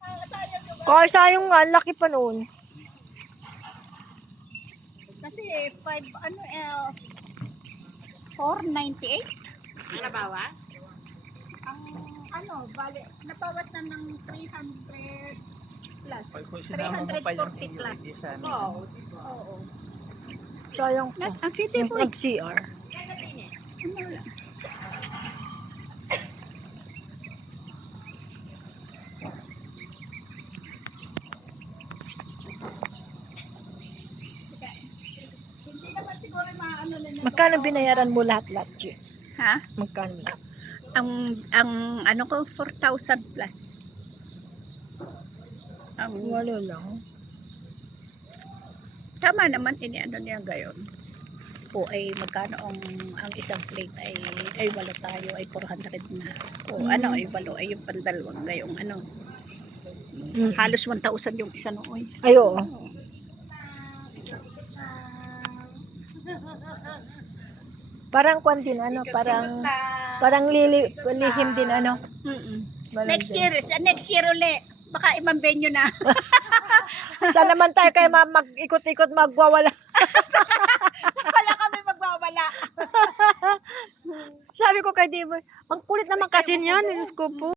Kaya sayang nga, laki pa noon. Kasi 498. Ang nabawa? Ang bali, nabawas na ng 300 plus. Pag kung sinama mo pa yung 340 plus. isa na. Oo. Oo. Sayang ko. Ang city Mas po. nag-CR. Hindi naman siguro maano na nito. Magkano binayaran mo lahat-lahat, G? Ha? Magkano lahat? Ang ano ko 4,000 plus. Walo lang. Tama naman iniano niya gayon. O ay magkano ang isang plate ay walo tayo ay 400 na. O ano ay walo ay yung pandalawang gayong ano. Halos 1,000 yung isa noon. Ay, oo. Parang kwan din, ano, parang lihim din, ano. Walang Next din. year uli. Baka ibang venue na. Saan naman tayo kayo mag-ikot-ikot magwawala? Wala kami magwawala. Sabi ko kay Diboy, ang kulit naman kasi niyan, Diyos ko po.